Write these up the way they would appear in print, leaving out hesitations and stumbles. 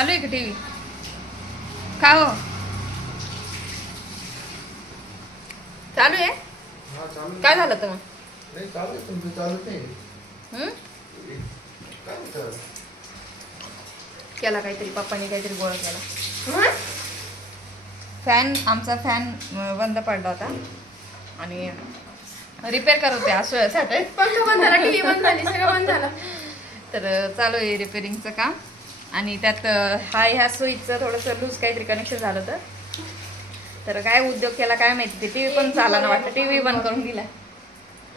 चालू आहे का टीव्ही? का हो चालू आहे? काय झालं तर केला काहीतरी, पप्पाने काहीतरी गोळा केला. फॅन, आमचा फॅन बंद पडला होता आणि रिपेअर करत होते असं. पंखा बंद झाला, टीव्ही बंद झाली, सगळं बंद झालं. तर चालू आहे रिपेअरिंगचं काम. आणि त्यात ह्या स्विचचं थोडंसं लूज काहीतरी कनेक्शन झालं होतं. तर काय उद्योग केला काय माहिती, ते टीव्ही पण चालला ना वाटतं, टीव्ही बंद करून दिला.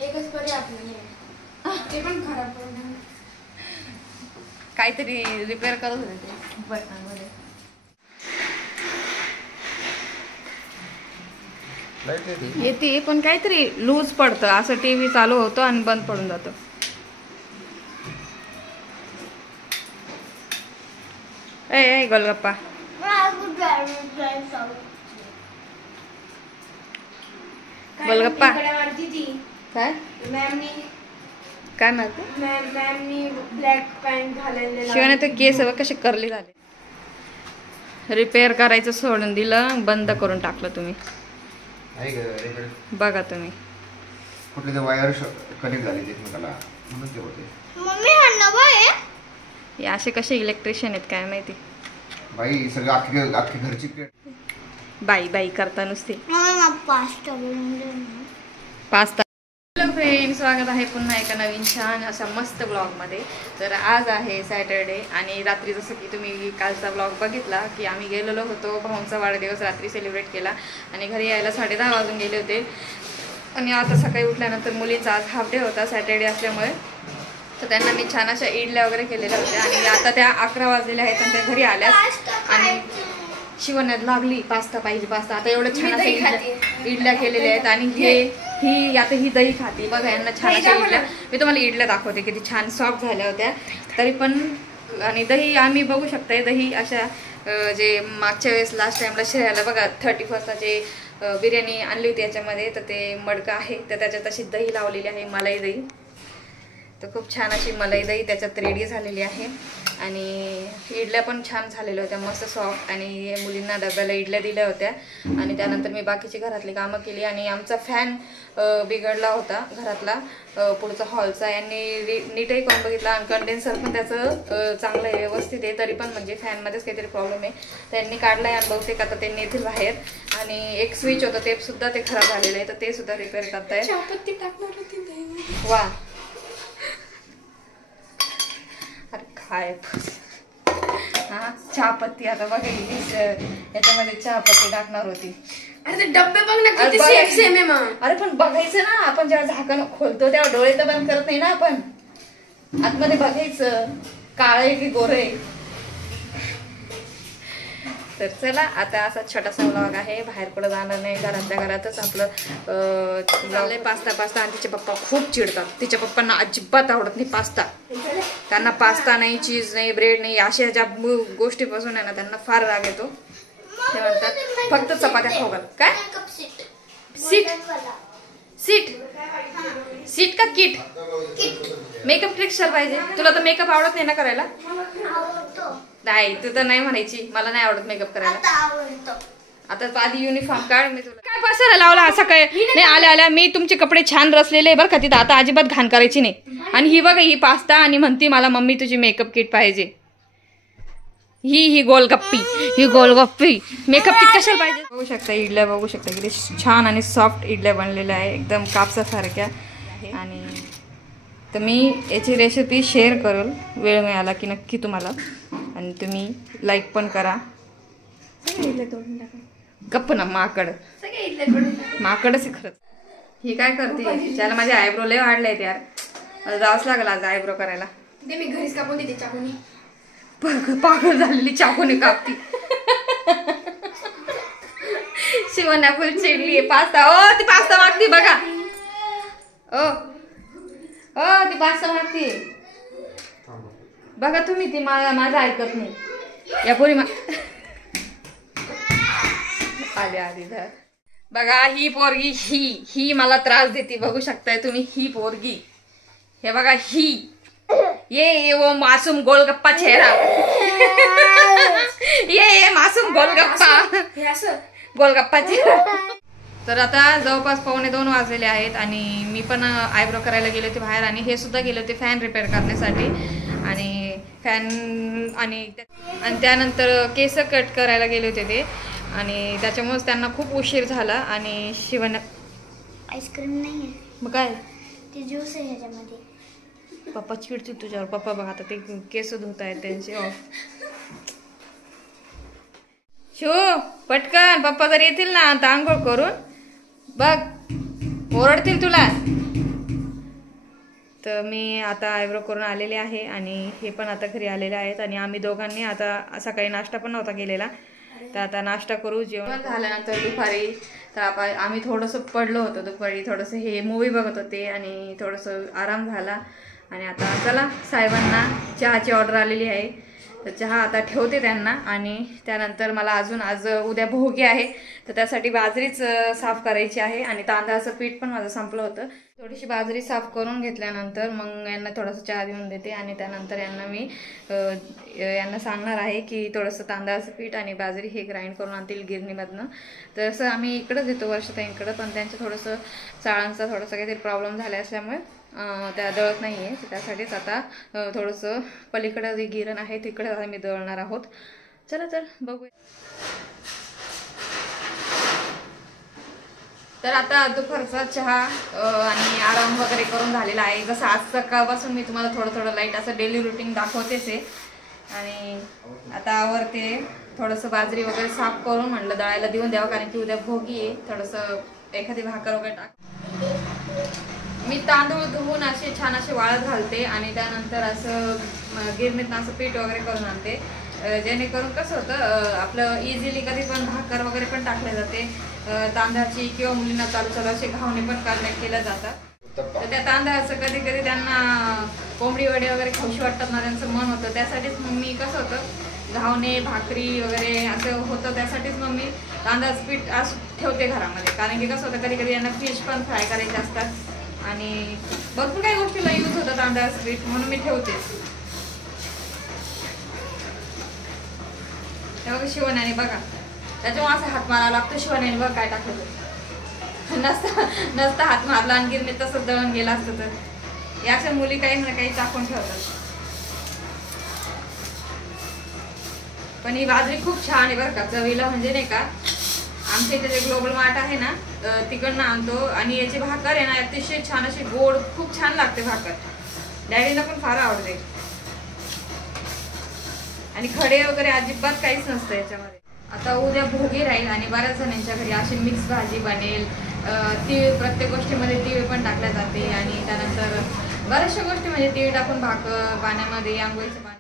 एकच बरे आपलं ते पण खराब पडलं. काहीतरी रिपेअर करत होते ते बटनांमध्ये. येते पण काहीतरी लूज पडतं असं, टीव्ही चालू होतो आणि बंद पडून जातो. ए गोलगप्पा गोलगप्पा काय काय मारते? मॅमनी ब्लॅक पॅन्ट घालायला शिवाने तर केस कसे करले झाले. रिपेअर करायचं सोडून दिलं, बंद करून टाकलं तुम्ही. बघा तुम्ही कुठले वायर कनेक्ट झाले एकमेकाला म्हणून ते होते. मम्मी हा नवा आहे. हे असे कसे इलेक्ट्रिशियन आहेत काय माहिती. बाई सगळं अख्खी घरची बाई बाई करता नुसते. पास्ता. हॅलो फ्रेंड, स्वागत आहे पुन्हा एका नवीन छान अशा मस्त ब्लॉगमध्ये. तर आज आहे सॅटर्डे आणि रात्री जसं की तुम्ही कालचा ब्लॉग बघितला की आम्ही गेलेलो होतो, भाऊंचा वाढदिवस रात्री सेलिब्रेट केला आणि घरी यायला 10:30 वाजून गेले होते. आणि आता सकाळी उठल्यानंतर मुलींचा आज हाफ डे होता सॅटर्डे असल्यामुळे, तर त्यांना मी छान अशा इडल्या वगैरे केलेल्या होत्या. आणि आता त्या 11 वाजलेल्या आहेत आणि त्या घरी आल्या आणि शिवण्यात लागली पास्ता पाहिजे पास्ता. आता एवढं छान असं इडल्या केलेल्या आहेत आणि ही दही खाते बघा. यांना छान अशा इडल्या, मी तुम्हाला इडल्या दाखवते किती छान सॉफ्ट झाल्या होत्या तरी पण. आणि दही आम्ही बघू शकताय, दही अशा जे मागच्या वेळेस लास्ट टाइमला शिरायला बघा 31st जे बिर्याणी आणली होती याच्यामध्ये, तर ते मडकं आहे तर त्याच्यात अशी दही लावलेली आहे, मलाई दही. तर खूप छान अशी मलाई दही त्याच्यात रेडी झालेली आहे. आणि इडल्या पण छान झालेल्या होत्या, मस्त सॉफ्ट. आणि मुलींना डब्याला इडल्या दिल्या होत्या आणि त्यानंतर मी बाकीची घरातली कामं केली. आणि आमचा फॅन बिघडला होता घरातला पुढचा हॉलचा, यांनी नीटही करून बघितला आणि कंडेन्सर पण त्याचं चांगलं आहे, व्यवस्थित आहे, तरी पण म्हणजे फॅनमध्येच काहीतरी प्रॉब्लेम आहे. त्यांनी काढला आहे आणि बहुतेक आता ते नेतील बाहेर. आणि एक स्विच होतं ते सुद्धा ते खराब झालेलं आहे, तर ते सुद्धा रिपेअर करताय. वा काय हा चहापत्ती. आता बघा याच्यामध्ये चहापत्ती टाकणार होती. अरे डब्बे बघ ना किती सेम आहे मग. अरे पण बघायचं ना, आपण जेव्हा झाकण खोलतो तेव्हा डोळे तर बंद करत नाही ना आपण, आतमध्ये बघायचं काळे की गोरे. तर चला आता असा छोटासा व्लॉग आहे, बाहेर कुठं जाणार नाही, घरातल्या घरातच आपलं चाललंय. पास्ता आणि तिचे पप्पा खूप चिडतात. तिच्या पप्पांना अजिबात आवडत नाही पास्ता. त्यांना पास्ता नाही, चीज नाही, ब्रेड नाही, अशा ज्या गोष्टीपासून आहे ना त्यांना फार राग येतो. ते म्हणतात फक्त चपात्या खाऊ घाल. काय सीट सीट सीट का किट? मेकअप ट्रिक्स पाहिजे तुला, तर मेकअप आवडत नाही ना करायला? नाही तू तर नाही म्हणायची मला नाही आवडत मेकअप करायला. आता आधी युनिफॉर्म काढ. मी तुला काय पसारा लावला सकाळी नाही आल्या मी तुमचे कपडे छान रचलेले बरं का तिथं, आता अजिबात घाण करायची नाही. आणि ही बघा ही पास्ता आणि म्हणती मला मम्मी तुझी मेकअप किट पाहिजे. ही गोलगप्पी मेकअप किट कशाला पाहिजे? बघू शकता इडल्या, बघू शकता किती छान आणि सॉफ्ट इडल्या बनलेल्या आहे, एकदम कापसासारख्या. आणि तर मी याची रेसिपी शेअर करेल वेळ मिळाला की नक्की तुम्हाला. आणि तुम्ही लाईक पण करा. गप्प ना माकड माकडच आहे खरंच. ही काय करते? त्याला माझे आयब्रो लय वाढलेत यार, मला जावंच लागलं आज आयब्रो करायला. मी घरीच कापून देते चाकूनी. पागल झालेली चाकूने कापती. शिवण्या फुल चिडली. पास्ता ओ ती पास्ता मागती बघा. ओ ती पास्ता मागती बघा तुम्ही. ती माझं ऐकत नाही. या पोरी आली बघा. ही पोरगी ही मला त्रास देते, बघू शकताय तुम्ही. ही पोरगी हे बघा, ही ये वो मासूम गोलगप्पा चेहरा. ये मासूम गोलगप्पा हे असं गोलगप्पाची. तर आता जवळपास 1:45 वाजलेले आहेत आणि मी पण आयब्रो करायला गेले होते बाहेर आणि हे सुद्धा गेले होते फॅन रिपेअर करण्यासाठी आणि फॅन आणि त्यानंतर केस कट करायला गेले होते ते आणि त्याच्यामुळेच त्यांना खूप उशीर झाला. आणि शिवण आईस्क्रीम नाही आहे, मग काय ते ज्यूस आहे ह्याच्यामध्ये. पप्पा चिडतील तुझ्यावर. पप्पा बघ आता ते केस धुत आहेत त्यांचे ऑफ. शिव पटकन, पप्पा जर येतील ना आता आंघोळ करून बघ ओरडतील तुला. तर मी आता आयब्रो करून आलेले आहे आणि हे पण आता घरी आलेले आहेत आणि आम्ही दोघांनी आता सकाळी नाश्ता पण नव्हता केलेला तर आता नाश्ता करू. जेवण झाल्यानंतर दुपारी तर आम्ही थोडंसं पडलो होतो दुपारी, थोडंसं हे मूवी बघत होते आणि थोडंसं आराम झाला. आणि आता चला साहेबांना चहाची ऑर्डर आलेली आहे तर चहा आता ठेवते त्यांना. आणि त्यानंतर मला अजून आज उद्या भोगी आहे तर त्यासाठी बाजरीच साफ करायची आहे आणि तांदळाचं पीठ पण माझं संपलं होतं. थोडीशी बाजरी साफ करून घेतल्यानंतर मग यांना थोडासा चहा देऊन देते आणि त्यानंतर यांना सांगणार आहे की थोडंसं तांदळाचं पीठ आणि बाजरी हे ग्राइंड करून आणतील गिरणीमधनं. तर असं आम्ही इकडंच येतो वर्षताईंकडं, पण त्यांचं थोडंसं चाळांचा थोडासा काहीतरी प्रॉब्लेम झाला असल्यामुळे त्या दळत नाही आहे. त्यासाठीच आता थोडंसं पलीकडं जे गिरण आहे तिकडे आता मी दळणार आहोत. चला तर बघूया. तर आता दुपारचा चहा आणि आराम वगैरे करून झालेला आहे. जसं आज सकाळपासून मी तुम्हाला थोडं लाईट असं डेली रुटीन दाखवतेच आहे. आणि आता आवरते, थोडंसं बाजरी वगैरे साफ करून म्हटलं दळायला देऊन द्यावं कारण की उद्या भोगी आहे. थोडंसं एखादी भाकर वगैरे टाक. मी तांदूळ धुवून असे छान असे वाळत घालते आणि त्यानंतर असं गिरणीतनं असं पीठ वगैरे करून आणते जेणेकरून कसं होतं आपलं इझिली कधी पण भाकर वगैरे पण टाकले जाते तांदळाची किंवा मुलींना चालू असे घावणे पण केल्या जातात. तर त्या तांदळाचं कधी कधी त्यांना कोंबडी वडे वगैरे खाऊशी वाटतात ना, त्यांचं मन होतं. त्यासाठीच मग मी कसं होतं घावणे भाकरी वगैरे असं होतं त्यासाठीच मग मी तांदळाचं पीठ असं ठेवते घरामध्ये. कारण की कसं होतं कधी कधी यांना फिश पण फ्राय करायचे असतात आणि भरपूर काही गोष्टीला यूज होतं तांदळाचं पीठ म्हणून मी ठेवतेच. तेव्हा शिवण्याने बघा त्याच्यामुळे असं हात मारावा लागतो. शिवण्याने बघा काय टाकलं नसता हात मारला आणि गिरणे तसंच दळून गेला असतं तर या अशा मुली काही ना काही टाकून ठेवतात. पण ही बाजरी खूप छान आहे बरं का चवीला. म्हणजे नाही का आमच्या इथे जे ग्लोबल मार्ट आहे ना तिकडनं आणतो आणि याची भाकर आहे ना अतिशय छान अशी गोड खूप छान लागते भाकर. डॅडीला पण फार आवडते आणि खडे वगैरे अजिबात काहीच नसतं याच्यामध्ये. आता उद्या भोगी राहील आणि बऱ्याच जणांच्या घरी अशी मिक्स भाजी बनेल. तीळ प्रत्येक गोष्टीमध्ये तीळ पण टाकल्या जाते आणि त्यानंतर बऱ्याचशा गोष्टी म्हणजे तीळ टाकून भाकर पाण्यामध्ये आंघोळीचं पाणी.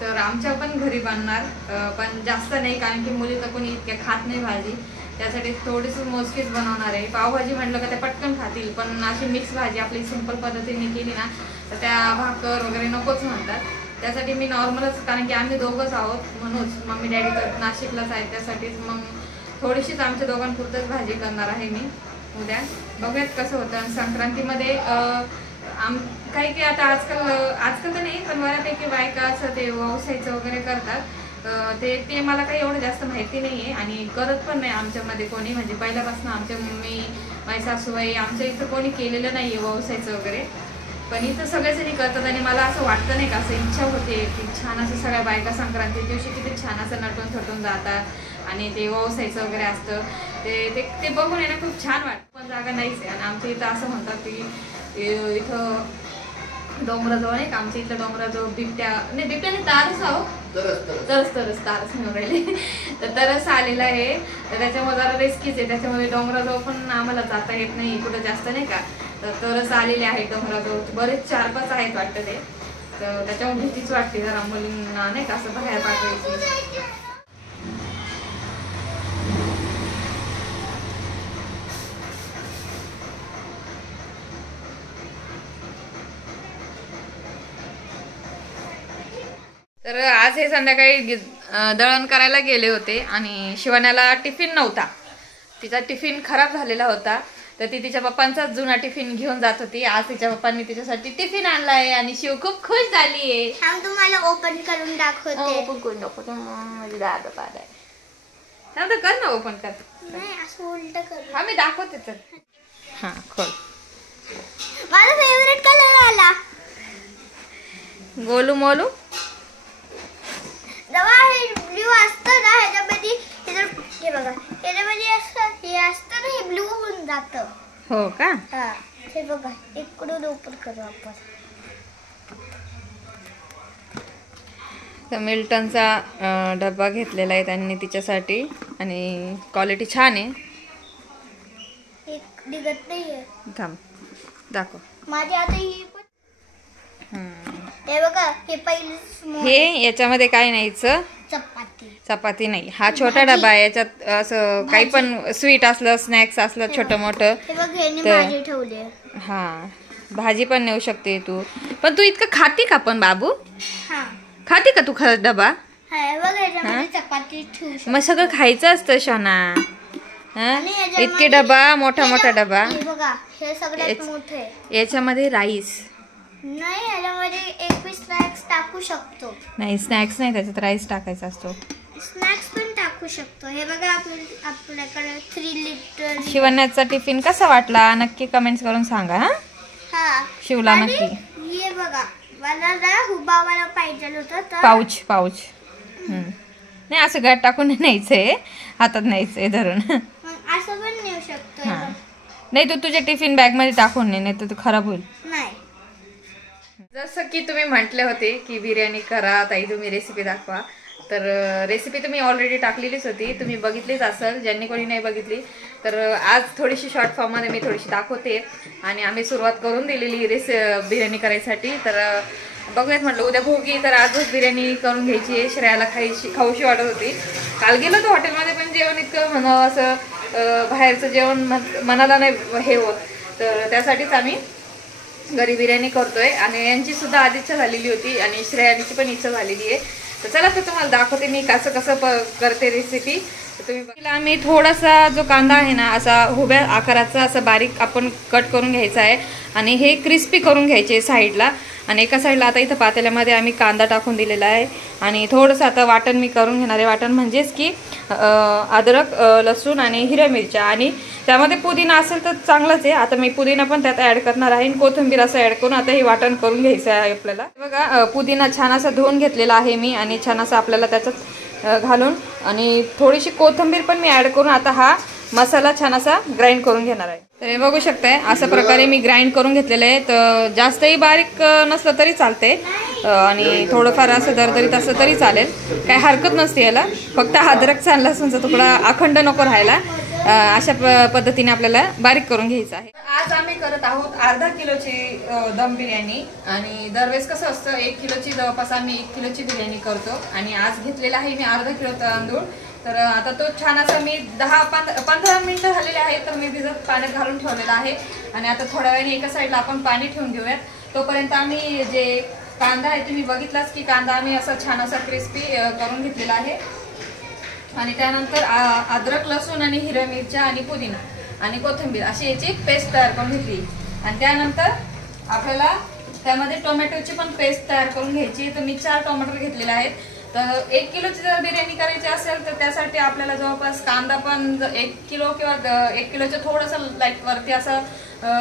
तर आमच्या पण घरी बनणार पण जास्त नाही कारण की मुली तर कोणी इतक्या खात नाही भाजी. त्यासाठी थोडीशी मोजकीच बनवणार आहे. पावभाजी म्हटलं का ते पटकन खातील पण अशी मिक्स भाजी आपली सिंपल पद्धतीने केली ना तर त्या भाकर वगैरे नकोच म्हणतात. त्यासाठी मी नॉर्मलच कारण की आम्ही दोघंच आहोत म्हणूनच मम्मी डॅडी तर नाशिकलाच आहेत त्यासाठीच मग थोडीशीच आमच्या दोघांपुरतच भाजी करणार आहे मी उद्या. बघूयात कसं होतं. आणि संक्रांतीमध्ये काही आता आजकाल तर नाही पण बऱ्यापैकी बायका असं ते व्यवसायचं वगैरे करतात ते मला काही एवढं जास्त माहिती नाही आहे आणि करत पण नाही आमच्यामध्ये कोणी. म्हणजे पहिल्यापासून आमच्या मम्मी माझी सासूबाई आमच्या इथं कोणी केलेलं नाही आहे व्यवसायचं वगैरे. पण इथं सगळेजणी करतात आणि मला असं वाटतं नाही का असं इच्छा होते की छान असं सगळ्या बायका संक्रांती दिवशी किती छान असं नटून थटून जातात आणि ते व्यवसायचं वगैरे असतं ते बघून आहे ना खूप छान वाटतं. पण जागा नाहीच आहे आणि आमच्या इथं असं म्हणतात की इथं डोंगराजवळ नाही का आमच्या इथं डोंगराजवळ बिबट्याने तारस आहो तारस मिळून राहिले तर तरस आलेला आहे. तर त्याच्यामुळे जरा रिस्कीच आहे. त्याच्यामध्ये डोंगराजवळ पण आम्हाला जाता येत नाही कुठं जास्त नाही का. तर तरस आलेले आहेत डोंगराजवळ बरेच 4-5 आहेत वाटतं ते. तर त्याच्यामुळे भीतीच वाटते जरा मुलींना नाही का असं बाहेर पाठवायची. तर आज हे संध्याकाळी दळण करायला गेले होते आणि शिवान्याला टिफिन नव्हता. तिचा टिफिन खराब झालेला होता तर ती तिच्या पप्पांचाच जुना टिफिन घेऊन जात होती. आज तिच्या पप्पांनी तिच्यासाठी टिफिन आणलाय आणि शिव खूप खुश झालीये. तुम्हाला ओपन करून दाखवते. ओपन करून दाखवते. माझी दादा पाहत आहे. कर ना ओपन कर. नाही असं उलट करू. हा मी दाखवते तर. हा खोल. माझा फेवरेट कलर आला. गोलू मोलू. जेव्हा हे ब्ल्यू असतं ना ह्याच्यामध्ये हे बघा ह्याच्यामध्ये असं हे असतं ना हे ब्ल्यू होऊन जातं. हो का? हा हे बघा इकडून ओपन करू आपण. तर मिल्टनचा डब्बा घेतलेला आहे त्यांनी तिच्यासाठी आणि क्वालिटी छान आहे. एक निघत नाहीये. थांब दाखव. माझी आता ही हे बघा हे पहिलं हे याच्यामध्ये काय नाहीचं चपाती नाही. हा छोटा डबा आहे. याच्यात असं काही पण स्वीट असलं स्नॅक्स असलं छोटं मोठं भाजी ठेवली. हा भाजी पण नेऊ शकते तू. पण तू इतकं खाती का पण बाबू? खाती का तू खरंच डबा? चपाती ठेवू. मग सगळं खायचं असतं शोना. इतके डबा मोठा मोठा डबा. बघा हे सगळ्यात मोठं आहे. याच्यामध्ये राईस नाही याच्यामध्ये एक पीस स्नॅक्स टाकू शकतो. नाही स्नॅक्स नाही त्याच्यात राईस टाकायचा असतो. स्नॅक्स पण टाकू शकतो. हे बघा आपल्याकडे 3 लिटर. शिवण्याचा टिफिन कसा वाटला नक्की कमेंट्स करून सांगा. हा शिवला नक्की. हे बघा मला ना हुबावाला पाहिजे होतं तर पाऊच नाही असं गाठ टाकून न्यायचंय हातात न्यायचंय धरून. असं पण नेऊ शकतो. नाही तू तुझ्या टिफिन बॅग मध्ये टाकून नाही तर खराब होईल. नाही जसं की तुम्ही म्हटले होते की बिर्याणी करा ताई तुम्ही रेसिपी दाखवा. तर रेसिपी तुम्ही ऑलरेडी टाकलेलीच होती. तुम्ही बघितलीच असेल. ज्यांनी कोणी नाही बघितली तर आज थोडीशी शॉर्ट फॉर्ममध्ये मी थोडीशी दाखवते. आणि आम्ही सुरुवात करून दिलेली बिर्याणी करायसाठी. तर बघूयात म्हटलं उद्या भोगी तर आजच बिर्याणी करून घ्यायची आहे. श्रेयाला खाऊशी वाटत होती. काल गेलो होतो हॉटेलमध्ये पण जेवण इतकं म्हणावं असं बाहेरचं जेवण मनाला नाही हे होत. तर त्यासाठीच आम्ही घरी बिर्याणी करतोय. आणि यांची सुद्धा आधी इच्छा झालेली होती आणि श्रेयांची पण इच्छा झालेली आहे. तर चला तर तुम्हाला दाखवते मी कसं करते रेसिपी. तुम्ही आम्ही थोडासा जो कांदा आहे ना असा उभ्या आकाराचा असा बारीक आपण कट करून घ्यायचा आहे आणि हे क्रिस्पी करून घ्यायचे साईडला. आणि एका साईडला आता इथं पातेल्यामध्ये आम्ही कांदा टाकून दिलेला आहे. आणि थोडंसं आता वाटण मी करून घेणार आहे. वाटण म्हणजेच की अद्रक लसूण आणि हिरव्या मिरच्या आणि त्यामध्ये पुदिना असेल तर चांगलंच आहे. आता मी पुदिना पण त्यात ॲड करणार आहे. कोथिंबीर असं ॲड करून आता हे वाटण करून घ्यायचं आहे आपल्याला. बघा पुदिना छान असा धुवून घेतलेला आहे मी आणि छान असं आपल्याला त्याच्यात घालून आणि थोडीशी कोथिंबीर पण मी ॲड करून आता हा मसाला छान असा ग्राइंड करून घेणार आहे. तर हे बघू शकताय अशा प्रकारे मी ग्राइंड करून घेतलेलं आहे. तर जास्तही बारीक नसलं तरी चालते आणि थोडंफार असं दरदरीत असं तरी चालेल. काही हरकत नसते याला. फक्त अद्रकचा लसूणचा तुकडा अखंड नको राहायला. अशा पद्धतीने आपल्याला बारीक करून घ्यायचं आहे. आज आम्ही करत आहोत अर्धा किलोची दम बिर्याणी. आणि दरवेळेस कसं असतं 1 किलोची जवळपास आम्ही 1 किलोची बिर्याणी करतो. आणि आज घेतलेला आहे मी अर्धा किलो तांदूळ. तर आता तो छान असा मी 10-15 मिनिटं झालेले आहेत तर मी भिजत पाण्यात घालून ठेवलेला आहे. आणि आता थोड्या वेळाने एका साईडला आपण पाणी ठेवून घेऊयात. तोपर्यंत आम्ही जे कांदा आहे तुम्ही बघितलाच की कांदा आम्ही असा छान असा क्रिस्पी करून घेतलेला आहे. आणि त्यानंतर अद्रक लसूण आणि हिरव्या मिरच्या आणि पुदिना आणि कोथिंबीर अशी याची पेस्ट तयार करून घेतली. आणि त्यानंतर आपल्याला त्यामध्ये टोमॅटोची पण पेस्ट तयार करून घ्यायची. तर मी 4 टोमॅटो घेतलेले आहेत. तर 1 किलोची जर बिर्याणी करायची असेल तर त्यासाठी आपल्याला जवळपास कांदा पण 1 किलो किंवा 1 किलोच्या थोडंसं लाईट वरती असं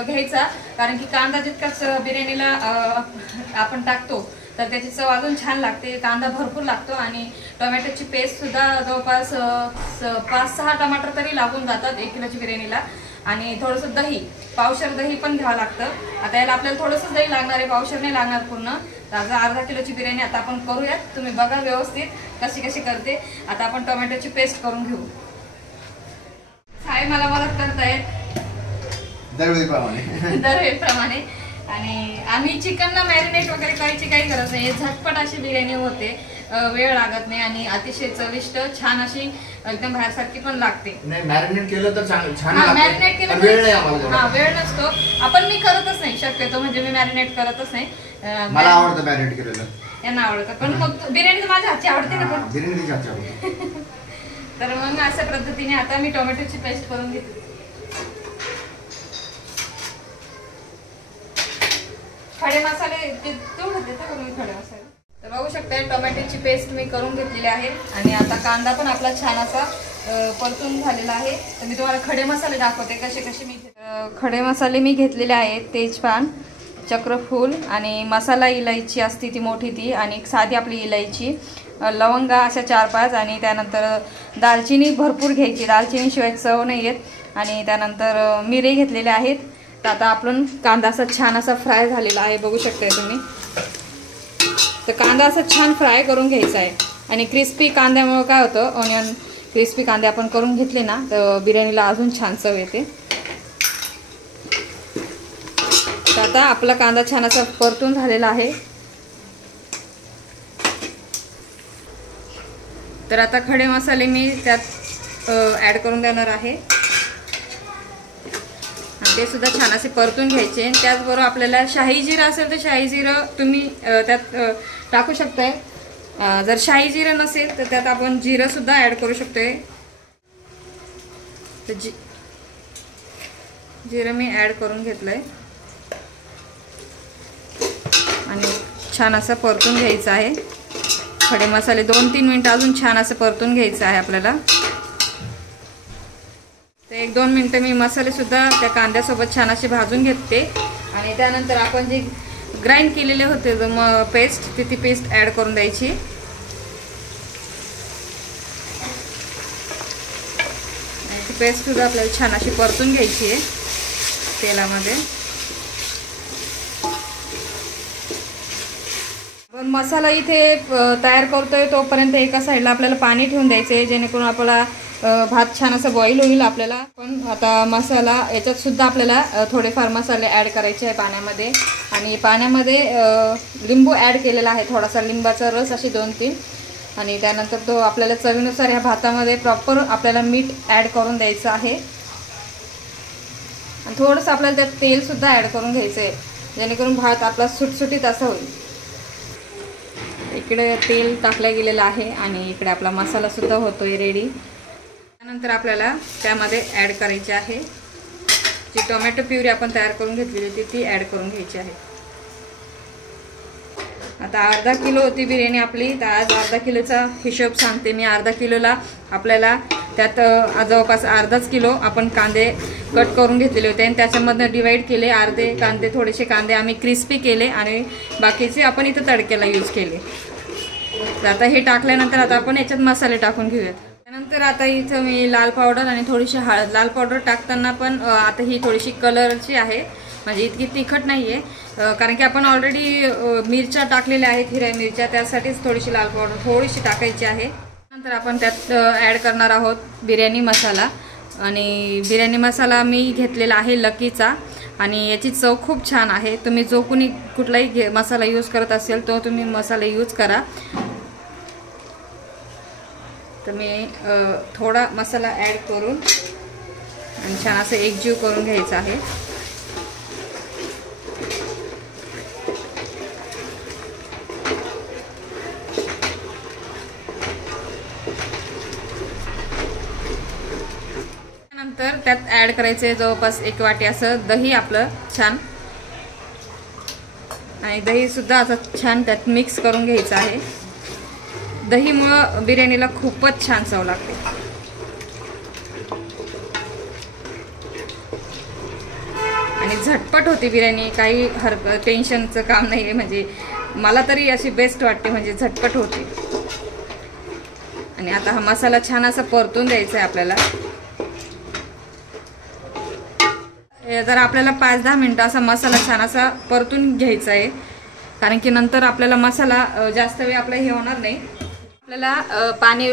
घ्यायचा. कारण की कांदा जितकाच बिर्याणीला आपण टाकतो तर त्याची चव अजून छान लागते. कांदा भरपूर लागतो आणि टोमॅटोची पेस्ट सुद्धा जवळपास 5-6 टमाटर तरी लागून जातात 1 किलोची बिर्याणीला. आणि थोडंसं दही पावशेर दही पण घ्यावं लागतं. आता याला आपल्याला थोडंसं दही लागणार आहे. पावशेर नाही लागणार पूर्ण. तर अर्धा किलोची बिर्याणी आता आपण करूयात. तुम्ही बघा व्यवस्थित कशी करते. आता आपण टोमॅटोची पेस्ट करून घेऊ. साहेब मला मदत करतायत दरवेळेप्रमाणे. आणि आम्ही चिकनला मॅरिनेट वगैरे करायची काही गरज नाही. झटपट अशी बिर्याणी होते. वेळ लागत नाही आणि अतिशय चविष्ट छान अशी एकदम बाहेरसारखी पण लागते. मॅरिनेट केलं तर छान मॅरिनेट केलं वेळ नसतो. आपण मी करतच नाही शक्यतो. म्हणजे मी मॅरिनेट करतच नाही. मला आवडतं मॅरिनेट केलेलं. यांना आवडतं पण मग बिर्याणी तर माझ्या हातची आवडते ना. पण बिर्याणी आवडते. तर मग अशा पद्धतीने आता मी टोमॅटोची पेस्ट करून घेते. खडे मसाले तेवढं देते का तुम्ही खडे मसाले? तर बघू शकता टोमॅटोची पेस्ट मी करून घेतलेली आहे आणि आता कांदा पण आपला छान असा परतून झालेला आहे. तर मी तुम्हाला खडे मसाले दाखवते कसे कसे मी खडे मसाले मी घेतलेले आहेत. तेजपान, चक्रफूल आणि मसाला इलायची असती ती मोठी ती आणि एक साधी आपली इलायची, लवंगा अशा 4-5 आणि त्यानंतर दालचिनी भरपूर घ्यायची, दालचिनीशिवाय चव नाही येत. आणि त्यानंतर मिरे घेतलेले आहेत. तर आता आपण कांदा असा छान असा फ्राय झालेला आहे बघू शकताय तुम्ही. तर कांदा असा छान फ्राय करून घ्यायचा आहे आणि क्रिस्पी कांद्यामुळे काय होतं, ऑनियन क्रिस्पी कांदे आपण करून घेतले ना तर बिर्याणीला अजून छान चव येते. तर आता आपला कांदा छान असा परतून झालेला आहे. तर आता खडे मसाले मी त्यात ॲड करून देणार आहे आणि ते सुद्धा छान असे परतून घ्यायचे. त्याचबरोबर आपल्याला शाही जिरं असेल तर शाही जिरं तुम्ही त्यात टाकू शकताय. जर शाही जिरं नसेल तर त्यात आपण जिरं सुद्धा ॲड करू शकतोय. तर जिरं मी ॲड करून घेतलंय आणि छान असं परतून घ्यायचं आहे. खडे मसाले 2-3 मिनिटं अजून छान असं परतून घ्यायचं आहे आपल्याला. तर 1-2 मिनिटं मी मसाले सुद्धा त्या कांद्यासोबत छान असे भाजून घेते आणि त्यानंतर आपण जे ग्राइंड केलेले होते पेस्ट ती पेस्ट ॲड करून द्यायची. ती पेस्ट सुद्धा आपल्याला छान अशी परतून घ्यायची आहे तेलामध्ये. पण मसाला इथे तयार करतोय तोपर्यंत एका साईडला आपल्याला पाणी ठेवून द्यायचं आहे जेणेकरून आपला भात छान असं बॉईल होईल आपल्याला. पण आता मसाला याच्यात सुद्धा आपल्याला थोडेफार मसाले ॲड करायचे आहे पाण्यामध्ये आणि पाण्यामध्ये लिंबू ॲड केलेला आहे, थोडासा लिंबाचा रस अशी 2-3 आणि त्यानंतर तो आपल्याला चवीनुसार ह्या भातामध्ये प्रॉपर आपल्याला मीठ ॲड करून द्यायचं आहे आणि थोडंसं आपल्याला त्यात तेलसुद्धा ॲड करून घ्यायचं आहे जेणेकरून भात आपला सुटसुटीत असा होईल. इकडे तेल टाकलं गेलेलं आहे आणि इकडे आपला मसालासुद्धा होतोय रेडी. त्यानंतर आपल्याला त्यामध्ये ॲड करायची आहे जी टोमॅटो प्युरी आपण तयार करून घेतलेली होती ती ॲड करून घ्यायची आहे. आता अर्धा किलो होती बिर्याणी आपली, तर आज अर्धा किलोचा हिशोब सांगते मी. अर्धा किलोला आपल्याला त्यात जवळपास अर्धाच किलो आपण कांदे कट करून घेतलेले होते आणि त्याच्यामधनं डिवाईड केले. अर्धे कांदे थोडेसे कांदे आम्ही क्रिस्पी केले आणि बाकीचे आपण इथं तडक्याला यूज केले. तर आता हे टाकल्यानंतर आता आपण याच्यात मसाले टाकून घेऊयात. त्यानंतर आता इथं मी लाल पावडर आणि थोडीशी हळद, लाल पावडर टाकताना पण आता ही थोडीशी कलरची आहे म्हणजे इतकी तिखट नाही आहे कारण की आपण ऑलरेडी मिरच्या टाकलेल्या आहेत, हिरव्या मिरच्या, त्यासाठीच थोडीशी लाल पावडर थोडीशी टाकायची आहे. नंतर आपण त्यात ॲड करणार आहोत बिर्याणी मसाला आणि बिर्याणी मसाला मी घेतलेला आहे लकीचा आणि याची चव खूप छान आहे. तुम्ही जो कुणी कुठलाही मसाला यूज करत असेल तो तुम्ही मसाला यूज करा. तर मी थोडा मसाला ॲड करून आणि छान असं एकजीव करून घ्यायचं आहे. त्यानंतर त्यात ॲड करायचे जवळपास 1 वाटी असं दही आपलं छान आणि दही सुद्धा असं छान त्यात मिक्स करून घ्यायचं आहे. दहीमुळं बिर्याणीला खूपच छान चव लागते. आणि झटपट होती बिर्याणी, काही टेन्शनचं काम नाही आहे. म्हणजे मला तरी अशी बेस्ट वाटते, म्हणजे झटपट होते. आणि आता हा मसाला छान असा परतून द्यायचा आहे आपल्याला. जर आपल्याला 5-10 मिनिटं असा मसाला छान असा परतून घ्यायचा आहे कारण की नंतर आपल्याला मसाला जास्त वेळ आपला हे होणार नाही. आपल्याला पाणी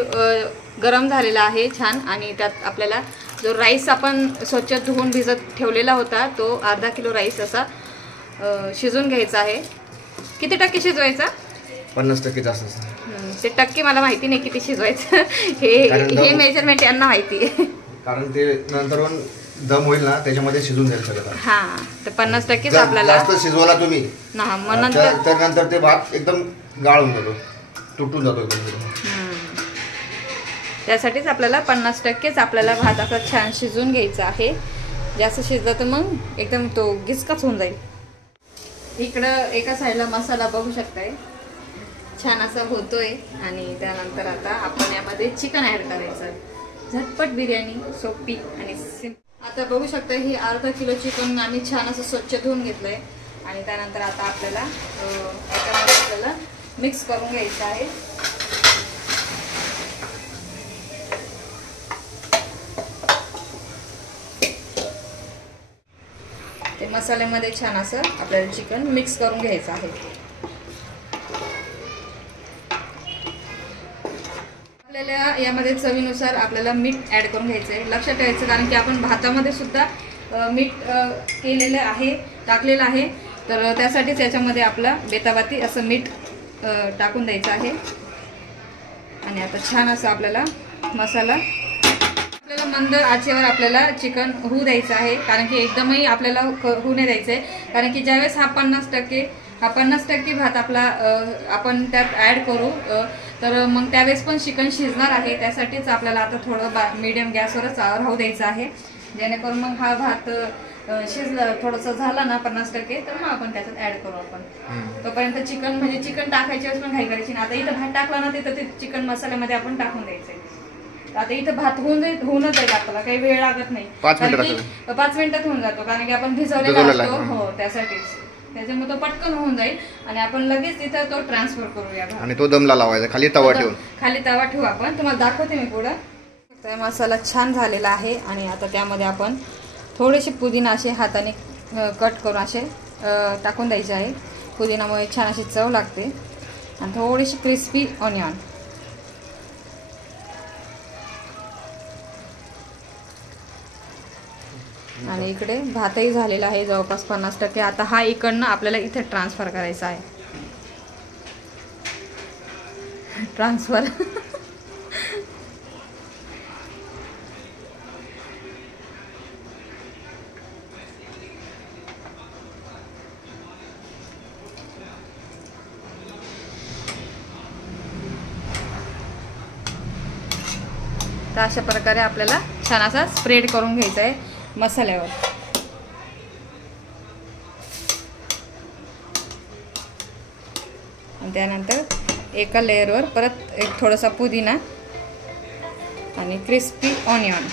गरम झालेलं आहे छान आणि त्यात आपल्याला जो राईस आपण स्वच्छ धुवून भिजत ठेवलेला होता तो अर्धा किलो राईस असा शिजून घ्यायचा आहे. किती टक्के शिजवायचा? 50% जास्त. ते टक्के मला माहिती नाही किती शिजवायचं, हे मेजरमेंट यांना माहिती आहे कारण ते नंतर दम होईल ना त्याच्यामध्ये शिजून जाईल सगळं. हां, तर 50%च आपल्याला जास्त शिजवला तुम्ही ना मग नंतर ते भात एकदम गाळ होऊन जातो, तुटून जातो एकदम. त्यासाठीच आपल्याला 50%च आपल्याला भात असा छान शिजून घ्यायचा आहे. जास्त शिजला तर मग एकदम तो गिचकाच होऊन जाईल. इकडं एका साईडला मसाला बघू शकताय छान असा होतोय आणि त्यानंतर आता आपण यामध्ये चिकन ऍड करायचं. झटपट बिर्याणी सोपी आणि आता बघू शकता ही अर्धा किलो चिकन आम्ही छान असं स्वच्छ धुवून घेतलंय आणि त्यानंतर आता आपल्याला याच्यामध्ये आपल्याला मिक्स करून घ्यायचं आहे. ते मसाल्यामध्ये छान असं आपल्याला चिकन मिक्स करून घ्यायचं आहे. आपल्याला यामध्ये चवीनुसार आपल्याला मीठ ऍड करून घ्यायचं आहे. लक्षात ठेवायचं कारण की आपण भातामध्ये सुद्धा मीठ केलेलं आहे, टाकलेलं आहे, तर त्यासाठीच याच्यामध्ये आपला बेताबाती असं मीठ टाकून द्यायचं आहे. आणि आता छान असं आपल्याला मसाला आपल्याला मंद आचेवर आपल्याला चिकन होऊ द्यायचं आहे कारण की एकदमही आपल्याला होऊ नाही द्यायचं आहे कारण की ज्यावेळेस हा 50% भात आपला आपण त्यात ॲड करू तर मग त्यावेळेस पण चिकन शिजणार आहे. त्यासाठीच आपल्याला आता थोडं मीडियम गॅसवरच राहू द्यायचं आहे जेणेकरून मग हा भात शिजलं थोडंसं झाला ना 50% तर मग आपण त्याच्यात ऍड करू आपण. तोपर्यंत चिकन म्हणजे चिकन टाकायची वेळेस पण घाई करायची ना. आता इथं भात टाकला ना तिथं ते चिकन मसाल्यामध्ये आपण टाकून द्यायचंय. आता इथं भात होऊनच जाईल आपल्याला काही वेळ लागत नाही 5 मिनिटात होऊन जातो कारण की आपण भिजवलेला असतो. हो त्यासाठीच त्याच्यामुळे तो पटकन होऊन जाईल आणि आपण लगेच तिथं तो ट्रान्सफर करूया आणि तो दमला लावायचा खाली तवा ठेवू आपण. तुम्हाला दाखवते मी पुढं. मसाला छान झालेला आहे आणि आता त्यामध्ये आपण थोडेसे पुदिना असे हाताने कट करून असे टाकून द्यायचे आहे. पुदिनामुळे छान अशी चव लागते. आणि थोडीशी क्रिस्पी ऑनियन आणि इकडे भातही झालेला आहे जवळपास 50%. आता हा इकडनं आपल्याला इथे ट्रान्सफर करायचा आहे. ट्रान्सफर तर अशा प्रकारे आपल्याला छान असा स्प्रेड करून घ्यायचा आहे मसाल्यावर. आणि त्यानंतर एका लेअरवर परत एक थोडासा पुदिना आणि क्रिस्पी ऑनियन.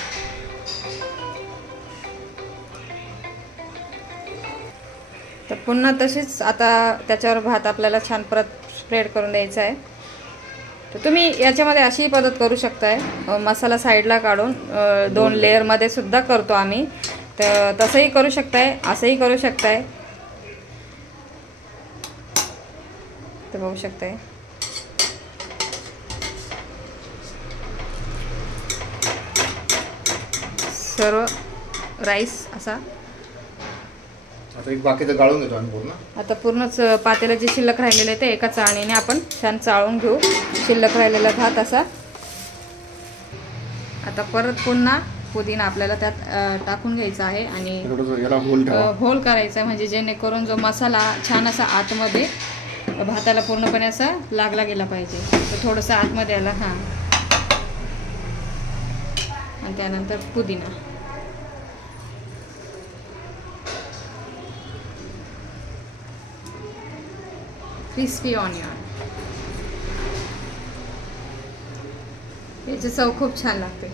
तर पुन्हा तशीच आता त्याच्यावर भात आपल्याला छान परत स्प्रेड करून द्यायचा आहे. तर तुम्ही याच्यामध्ये अशी पद्धत करू शकताय. मसाला साईडला काढून 2 लेअरमध्ये सुद्धा करतो आम्ही. तर तसंही करू शकताय, असंही करू शकताय. तर बघू शकताय सर्व राईस असा. आता एक बाकीचं गाळून घेतो आम्ही पूर्ण. आता पूर्णच पातेलं जे शिल्लक राहिलेलं आहे ते एका चाळणीने आपण छान चाळून घेऊ. शिल्लक राहिलेला भात असा. आता परत पुन्हा पुदिना आपल्याला त्यात टाकून घ्यायचा आहे आणि होल करायचा आहे म्हणजे जेणेकरून जो मसाला छान असा आतमध्ये भाताला पूर्णपणे असा लागला गेला पाहिजे. तर थोडंसं आतमध्ये आला हां. आणि त्यानंतर पुदिना क्रिस्पी ऑनियन. याची चव खूप छान लागते.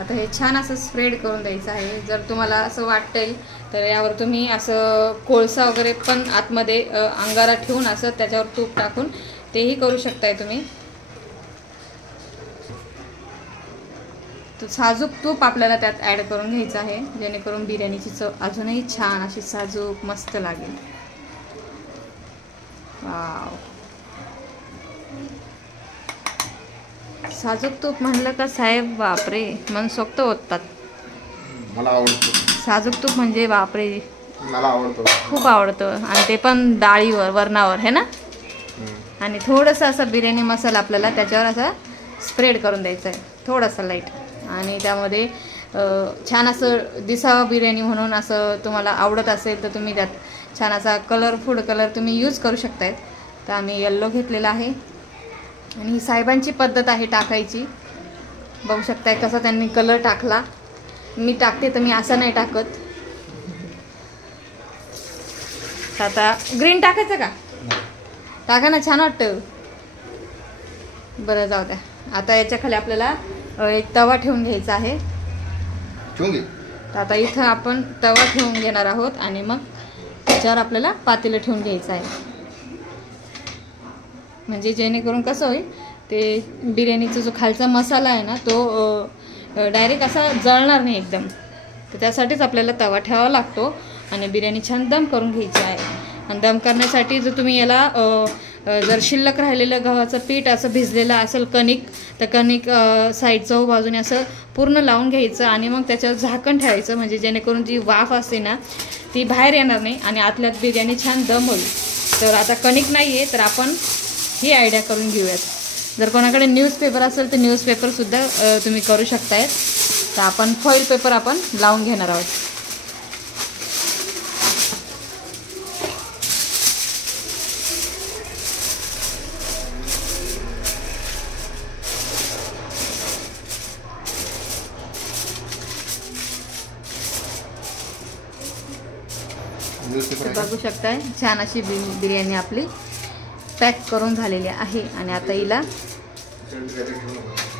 आता हे छान असं स्प्रेड करून द्यायचं आहे. जर तुम्हाला असं वाटेल तर यावर तुम्ही असं कोळसा वगैरे पण आतमध्ये अंगारा ठेवून असं त्याच्यावर तूप टाकून तेही करू शकताय तुम्ही. तर साजूक तूप आपल्याला त्यात ॲड करून घ्यायचं आहे जेणेकरून बिर्याणीची चव अजूनही छान अशी साजूक मस्त लागेल. वाव. साजूक तूप म्हणलं का साहेब बापरे मनसोक्त होतात. मला आवडतं साजूक तूप म्हणजे बापरे मला आवडतं खूप आवडतं. आणि ते पण डाळीवर वरणावर है ना. आणि थोडंसं असं बिर्याणी मसाला आपल्याला त्याच्यावर असा स्प्रेड करून द्यायचा आहे थोडासा लाईट. आणि त्यामध्ये छान असं दिसावं बिर्याणी म्हणून असं तुम्हाला आवडत असेल तर तुम्ही त्यात छान असा फूड कलर तुम्ही यूज करू शकतायत. तर आम्ही येल्लो घेतलेला आहे आणि ही साहेबांची पद्धत आहे टाकायची. बघू शकताय कसा त्यांनी कलर टाकला. मी टाकते तर मी असं नाही टाकत. तर आता ग्रीन टाकायचं का? टाका ना, छान वाटतं. बरं जाऊ द्या. आता याच्या खाली आपल्याला एक तवा ठेवून घ्यायचा आहे. तर आता इथं आपण तवा ठेवून घेणार आहोत आणि मग त्याच्यावर आपल्याला पातेलं ठेवून घ्यायचं आहे. म्हणजे जेणेकरून कसं होईल, ते बिर्याणीचा जो खालचा मसाला आहे ना तो डायरेक्ट असा जळणार नाही एकदम. तर त्यासाठीच आपल्याला तवा ठेवावा लागतो आणि बिर्याणी छान दम करून घ्यायची आहे. आणि दम करण्यासाठी जर तुम्ही याला जर शिल्लक राहिलेलं गव्हाचं पीठ असं भिजलेलं असेल कणिक, तर कणिक साईड चौ बाजूने असं पूर्ण लावून घ्यायचं आणि मग त्याच्यावर झाकण ठेवायचं. म्हणजे जेणेकरून जी वाफ असते ना ती बाहेर येणार नाही आणि आतल्यात बिर्याणी छान दम होईल. तर आता कणिक नाही आहे तर आपण ही आयडिया करून घेऊयात. जर कोणाकडे न्यूजपेपर असेल तर न्यूजपेपरसुद्धा तुम्ही करू शकताय. तर आपण फॉईल पेपर आपण लावून घेणार आहोत. बघू शकताय छान अशी बिर्याणी आपली पॅक करून झालेली आहे. आणि आता हिला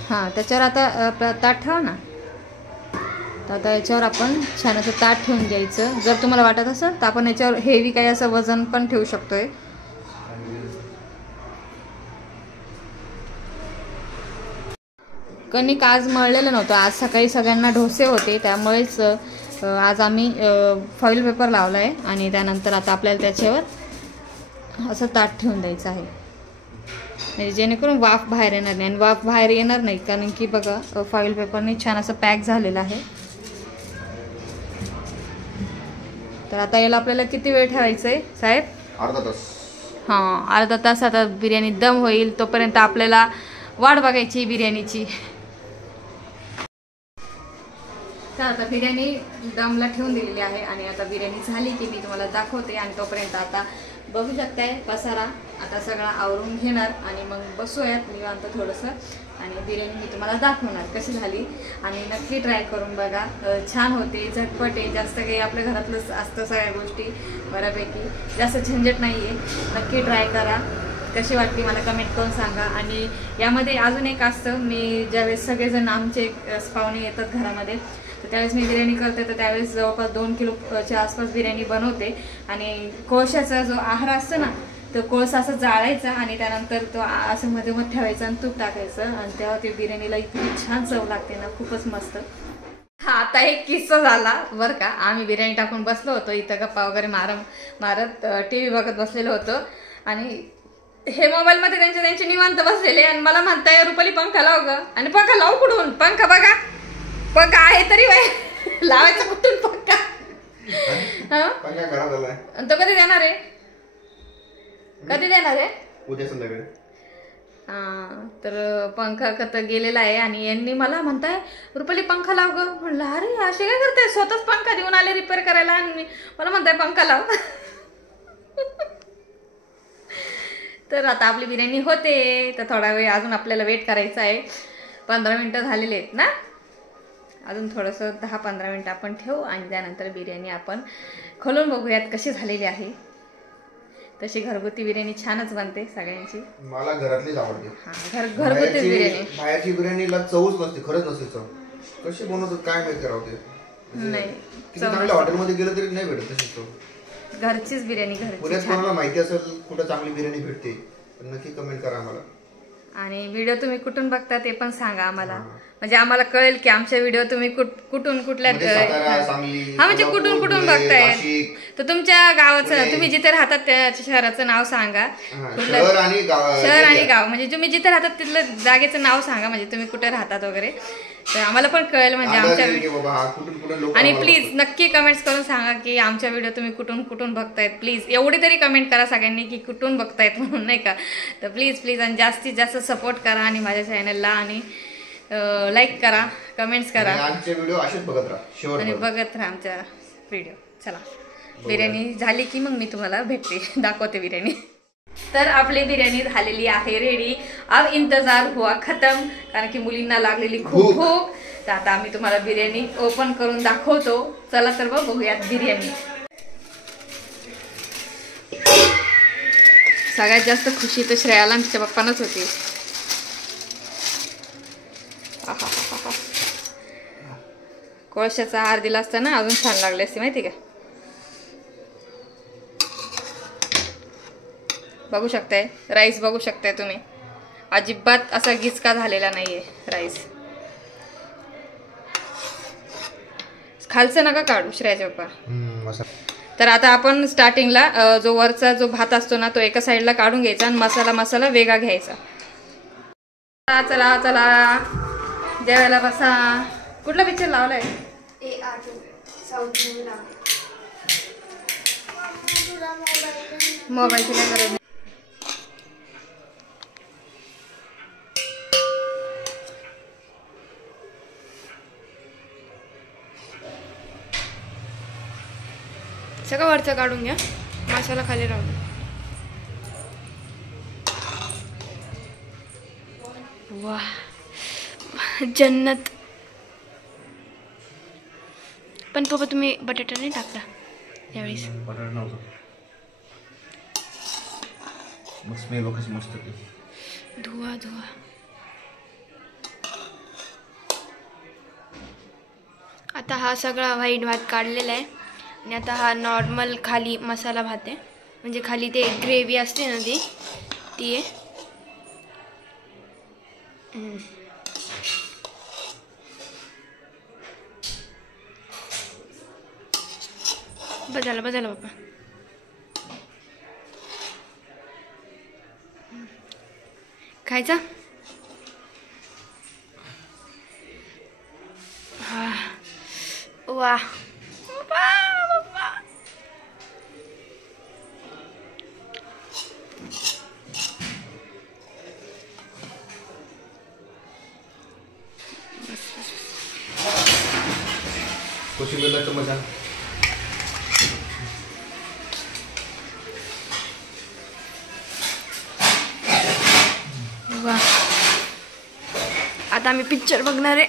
हां त्याच्यावर आता ताट ठेवा ना. तर आता याच्यावर आपण छान असं ताट ठेवून घ्यायचं. जर तुम्हाला वाटत असेल तर आपण याच्यावर हेवी काही असं वजन पण ठेवू शकतोय. कणिक आज मळलेलं नव्हतं. आज सकाळी सगळ्यांना डोसे होते त्यामुळेच आज आम्ही फॉईल पेपर लावला आहे. आणि त्यानंतर आता आपल्याला त्याच्यावर असं ताट ठेवून द्यायचं आहे. म्हणजे जेणेकरून वाफ बाहेर येणार नाही. आणि वाफ बाहेर येणार नाही कारण की बघा फॉईल पेपरने छान असं पॅक झालेलं आहे. तर आता याला आपल्याला किती वेळ ठेवायचं आहे साहेब? अर्धा तास. हां अर्धा तास. आता बिर्याणी दम होईल तोपर्यंत आपल्याला वाट बघायची बिर्याणीची. तर आता बिर्याणी दमला ठेवून दिलेली आहे आणि आता बिर्याणी झाली की मी तुम्हाला दाखवते. आणि तोपर्यंत आता बघू शकताय पसारा आता सगळा आवरून घेणार आणि मग बसूयात निवांत थोडंसं आणि बिर्याणी मी तुम्हाला दाखवणार कशी झाली. आणि नक्की ट्राय करून बघा. छान होते, झटपट आहे. जास्त काही आपल्या घरातलंच असतं सगळ्या गोष्टी बऱ्यापैकी. जास्त झंझट नाही आहे. नक्की ट्राय करा. कशी वाटली मला कमेंट करून सांगा. आणि यामध्ये अजून एक असतं, मी ज्यावेळेस सगळेजण आमचे पाहुणे येतात घरामध्ये तर त्यावेळेस मी बिर्याणी करते तर त्यावेळेस जवळपास 2 किलोच्या आसपास बिर्याणी बनवते. आणि कोळशाचा जो आहार असतो ना तो कोळसा असं जाळायचा आणि त्यानंतर तो असं मध्ये मध्ये ठेवायचा आणि तूप टाकायचं आणि तेव्हा ती बिर्याणीला इतकी छान चव लागते ना, खूपच मस्त. हा आता एक किस्सा झाला बरं का. आम्ही बिर्याणी टाकून बसलो होतो इथं गप्पा वगैरे मारत TV बघत बसलेलो होतो आणि हे मोबाईलमध्ये त्यांचे निवांत बसलेले आणि मला म्हणताय रुपाली पंखा लाव ग. आणि पंखा लावू कुठून? पंखा बघा, पंखा आहे तरी लावायचा कुठून पंखा? तो कधी देणार आहे? कधी देणार आहे? उद्या संध्याकाळी. तर पंखा कत गेलेला आहे आणि यांनी मला म्हणताय रुपाली पंखा लाव ग. म्हणलं अरे असे काय करताय? स्वतःच पंखा देऊन आले रिपेअर करायला आणि मला म्हणताय पंखा लाव. तर आता आपली बिर्याणी होते तर थोडा वेळ अजून आपल्याला वेट करायचा आहे. 15 मिनिटं झालेले आहेत ना. अजून थोडंसं 10-15 मिनिटं आपण ठेवू आणि त्यानंतर बिर्याणी आपण खोलून बघूयात कशी झालेली आहे. तशी घरगुती बिर्याणी छानच बनते सगळ्यांची. मला घरातलीच आवडते. घरगुती बिर्याणी. बाहेरची बिर्याणीला चवच नसते, खरंच नसते चव. कशी बनवतात काय माहिती करावते. नाही किती चांगल्या हॉटेलमध्ये गेलं तरी नाही भेटत तशी चव. घरचीच बिर्याणी घरची. पुण्यात कोणाला माहिती असेल कुठं चांगली बिर्याणी भेटते तर नक्की कमेंट करा आम्हाला. आणि व्हिडिओ तुम्ही कुठून बघता ते पण सांगा आम्हाला. म्हणजे आम्हाला कळेल की आमच्या व्हिडिओ तुम्ही कुठून कुठल्या म्हणजे कुठून बघताय. तर तुमच्या गावाचं तुम्ही जिथे राहतात त्या शहराचं नाव सांगा. शहर आणि गाव म्हणजे तुम्ही जिथे राहतात तिथलं जागेचं नाव सांगा म्हणजे तुम्ही कुठे राहतात वगैरे. तर आम्हाला पण कळेल म्हणजे आमच्या. आणि प्लीज नक्की कमेंट्स करून सांगा की आमच्या व्हिडिओ तुम्ही कुठून बघतायत. प्लीज एवढी तरी कमेंट करा सगळ्यांनी की कुठून बघतायत म्हणून नाही का. तर प्लीज आणि जास्तीत जास्त सपोर्ट करा आणि माझ्या चॅनलला आणि लाईक करा, कमेंट्स करा आमचे व्हिडिओ असेच बघत राहा आणि बघत राहा आमच्या व्हिडिओ. चला बिर्याणी झाली की मग मी तुम्हाला भेटते, दाखवते बिर्याणी. तर आपली बिर्याणी झालेली आहे रेडी. अब इंतजार हुआ खतम कारण की मुलींना लागलेली खूप भूक. तर आता आम्ही तुम्हाला बिर्याणी ओपन करून दाखवतो. चला तर बघूयात बिर्याणी. सगळ्यात जास्त खुशी तर श्रेयाला आणि तिच्या पप्पांनाच होती. आहा. कोळशाचा आहार दिला असताना अजून छान लागले असते माहिती का. बघू शकताय राईस, बघू शकताय तुम्ही, अजिबात असा गिचका झालेला नाहीये राईस. खालचं नका काढू श्रेयाच्या पप्पा. तर आता आपण स्टार्टिंगला जो वरचा जो भात असतो ना तो एका साईडला काढून घ्यायचा आणि मसाला वेगळा घ्यायचा. चला चला जेवायला बसा. कुठला पिक्चर लावलाय? मोबाईलची काय गरज नाही. सगळं वरचं काढून घ्या, मसाला खाली राहू द्या. वाह जन्नत. पण पप्पा तुम्ही बटाटा नाही टाकला यावेळेस? बटाटा नव्हतं. मग स्मेल बघ मस्त. धुवा. आता हा सगळा व्हाईट भात काढलेला आहे आणि आता हा नॉर्मल खाली मसाला भात आहे, म्हणजे खाली ते ग्रेव्ही असते ना ती आहे. बस झालं बाप्पा. खायचा? वाह कोशिंबीरला चमचा. वा. आता आम्ही पिक्चर बघणार आहे.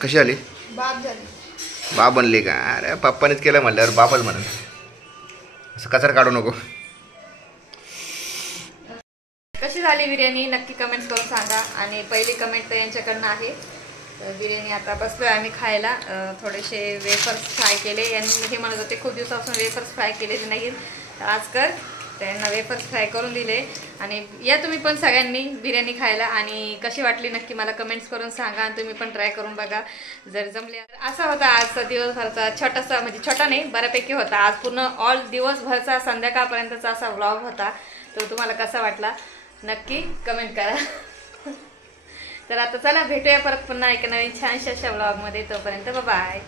कशी आली? बाप बनली का? अरे पप्पानेच केलं म्हटल्यावर बापच म्हणून असं कचरा काढू नको. कशी झाली बिर्याणी नक्की कमेंट्स करून सांगा. आणि पहिली कमेंट तर यांच्याकडनं आहे. बिर्याणी आता बसलोय आम्ही खायला. थोडेसे वेफर्स फ्राय केले. यांनी हे म्हणत होते खूप दिवसापासून वेफर्स फ्राय केलेले नाही, आज कर. त्यांना वेफर्स फ्राय करून दिले. आणि या तुम्ही पण सगळ्यांनी बिर्याणी खायला. आणि कशी वाटली नक्की मला कमेंट्स करून सांगा. आणि तुम्ही पण ट्राय करून बघा जर जमले. असा होता आजचा दिवसभरचा छोटासा, म्हणजे छोटा नाही बऱ्यापैकी होता. आज पूर्ण ऑल दिवसभरचा संध्याकाळपर्यंतचा असा व्लॉग होता. तो तुम्हाला कसा वाटला नक्की कमेंट करा. तर आता चला भेटूया परत पुन्हा एका नवीन छानशा व्लॉगमध्ये. तोपर्यंत बाय.